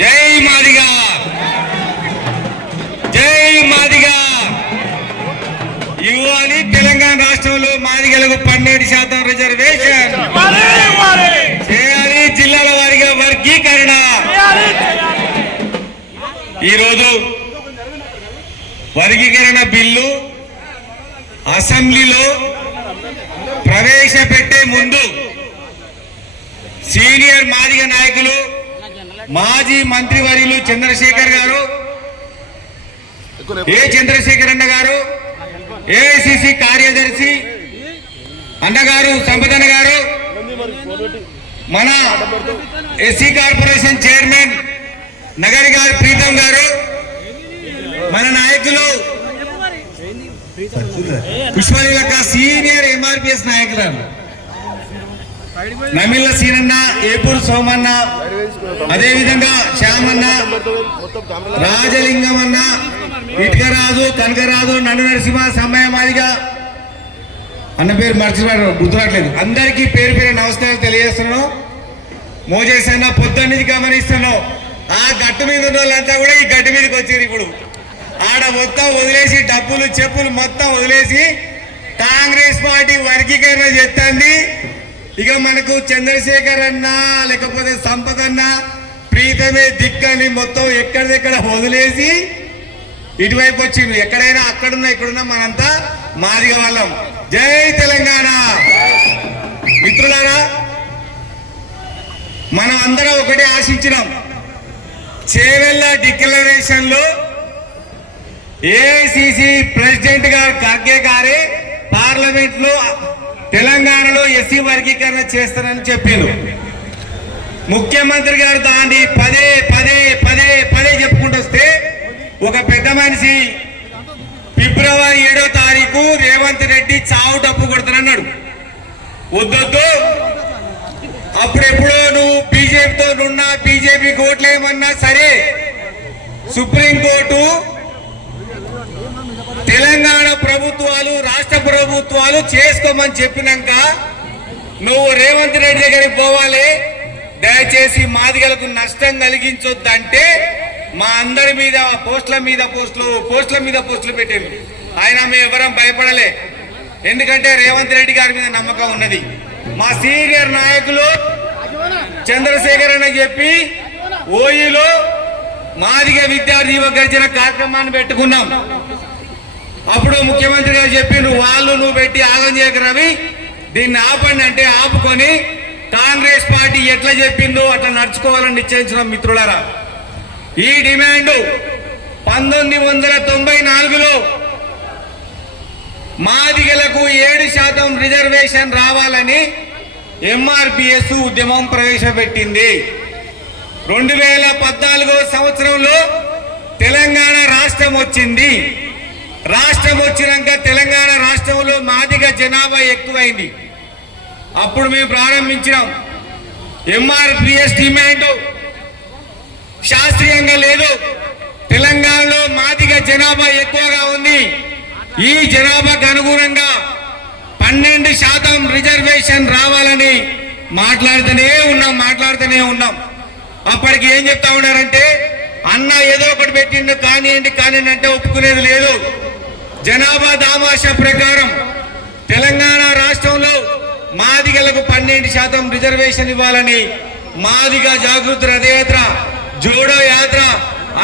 జై మాదిగా, జై మాదిగా. ఇవ్వాలి తెలంగాణ రాష్ట్రంలో మాదిగలకు 12% రిజర్వేషన్ చేయాలి, జిల్లాల వారీగా వర్గీకరణ. ఈరోజు వర్గీకరణ బిల్లు అసెంబ్లీలో ప్రవేశపెట్టే ముందు సీనియర్ మాదిగ నాయకులు మాజీ మంత్రివర్యులు చంద్రశేఖర్ గారు, చంద్రశేఖర్ అన్న గారు, ఏఐసిసి కార్యదర్శి అన్నగారు సంపదన్న గారు, మన ఎస్సీ కార్పొరేషన్ చైర్మన్ నగరి గారు ప్రీతం గారు, మన నాయకులు పుష్పలీల సీనియర్ ఎంఆర్పిఎస్ నాయకులు నమిల్ల సీనన్న, ఏపూరు సోమన్న, అదేవిధంగా శ్యామన్న, రాజలింగం అన్న, ఇటుకరాజు, కనకరాజు, నండు నరసింహ, సమయ మాదిగా అన్న పేరు మర్చిపోయారు, గుర్తురాట్లేదు. అందరికీ పేరు పేరు నమస్కారం తెలియజేస్తున్నాను. మోజేసన్న పొద్దున్న నుంచి గమనిస్తున్నాం. ఆ గట్టు మీద ఉన్న వాళ్ళంతా కూడా ఈ గట్టు మీదకి వచ్చారు. ఇప్పుడు ఆడ మొత్తం వదిలేసి డబ్బులు చెప్పులు మొత్తం వదిలేసి కాంగ్రెస్ పార్టీ వర్గీకరణ చేస్తుంది. ఇక మనకు చంద్రశేఖర్ అన్న లేకపోతే సంపద అన్న ప్రీతమే దిక్కని మొత్తం ఎక్కడిదెక్కడ వదిలేసి ఇటువైపు వచ్చింది. ఎక్కడైనా అక్కడున్నా ఇక్కడున్నా మనంతా మాదిగ వాళ్ళం. జై తెలంగాణ. మిత్రులారా, మనం అందరం ఒకటే ఆశించినాం. చేవెళ్ళ డిక్లరేషన్ లో ఏఐసిసి ప్రెసిడెంట్ గారు ఖర్గే గారే పార్లమెంట్ లో తెలంగాణలో ఎస్సీ వర్గీకరణ చేస్తారని చెప్పిండు. ముఖ్యమంత్రి గారు దాన్ని పదే పదే పదే పదే చెప్పుకుంటూ వస్తే ఒక పెద్ద మనిషి ఫిబ్రవరి 7వ తారీఖు రేవంత్ రెడ్డి చావు డప్పు కొడుతానన్నాడు. వద్దొద్దు, అప్పుడెప్పుడో నువ్వు బీజేపీతో నున్నా బీజేపీకి ఓట్లేమన్నా సరే సుప్రీంకోర్టు తెలంగాణ ప్రభుత్వాలు రాష్ట్ర ప్రభుత్వాలు చేసుకోమని చెప్పినాక నువ్వు రేవంత్ రెడ్డి దగ్గరికి పోవాలి. దయచేసి మాదిగలకు నష్టం కలిగించొద్దంటే మా అందరి మీద పోస్టుల మీద పోస్టులు పెట్టింది. ఆయన మేము ఎవరం భయపడలే, ఎందుకంటే రేవంత్ రెడ్డి గారి మీద నమ్మకం ఉన్నది. మా సీనియర్ నాయకులు చంద్రశేఖర్ అని చెప్పి ఓయిలో మాదిగ విద్యార్థి గర్జన కార్యక్రమాన్ని పెట్టుకున్నాం. అప్పుడు ముఖ్యమంత్రి గారు చెప్పిండ్రు, నువ్వు పెట్టి ఆగం చేయక రవి, దీన్ని ఆపండి అంటే ఆపుకొని కాంగ్రెస్ పార్టీ ఎట్లా చెప్పిందో అట్లా నడుచుకోవాలని నిశ్చయించిన మిత్రులారా. ఈ డిమాండ్ 1994లో మాదిగలకు 7% రిజర్వేషన్ రావాలని ఎంఆర్పిఎస్ ఉద్యమం ప్రవేశపెట్టింది. 2014 సంవత్సరంలో తెలంగాణ రాష్ట్రం వచ్చింది. రాష్ట్రం వచ్చినాక తెలంగాణ రాష్ట్రంలో మాదిగ జనాభా ఎక్కువైంది. అప్పుడు మేము ప్రారంభించినాం. ఎంఆర్పిఎస్ డిమాండ్ శాస్త్రీయంగా లేదు. తెలంగాణలో మాదిగ జనాభా ఎక్కువగా ఉంది. ఈ జనాభాకు అనుగుణంగా 12% రిజర్వేషన్ రావాలని మాట్లాడుతూనే ఉన్నాం. అప్పటికి ఏం చెప్తా ఉన్నారంటే, అన్న ఏదో ఒకటి పెట్టిండు కానివ్వండి అంటే ఒప్పుకునేది లేదు. జనాభా దామాషా ప్రకారం తెలంగాణ రాష్ట్రంలో మాదిగలకు 12% రిజర్వేషన్ ఇవ్వాలని మాదిగ జాగృతి రథయాత్ర, జోడో యాత్ర,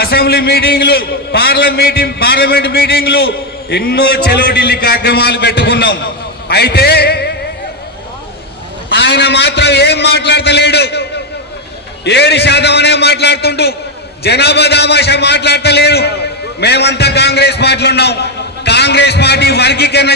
అసెంబ్లీ మీటింగ్లు, పార్లమెంట్ మీటింగ్లు, ఎన్నో చెలో ఢిల్లీ కార్యక్రమాలు పెట్టుకున్నాం. అయితే ఆయన మాత్రం ఏం మాట్లాడతలేడు. 7% అనే మాట్లాడుతుంటూ జనాభా దామాషా మాట్లాడతలేడు. మేమంతా కాంగ్రెస్ పార్టీలో ఉన్నాం. కాంగ్రెస్ పార్టీ వర్గీకరణ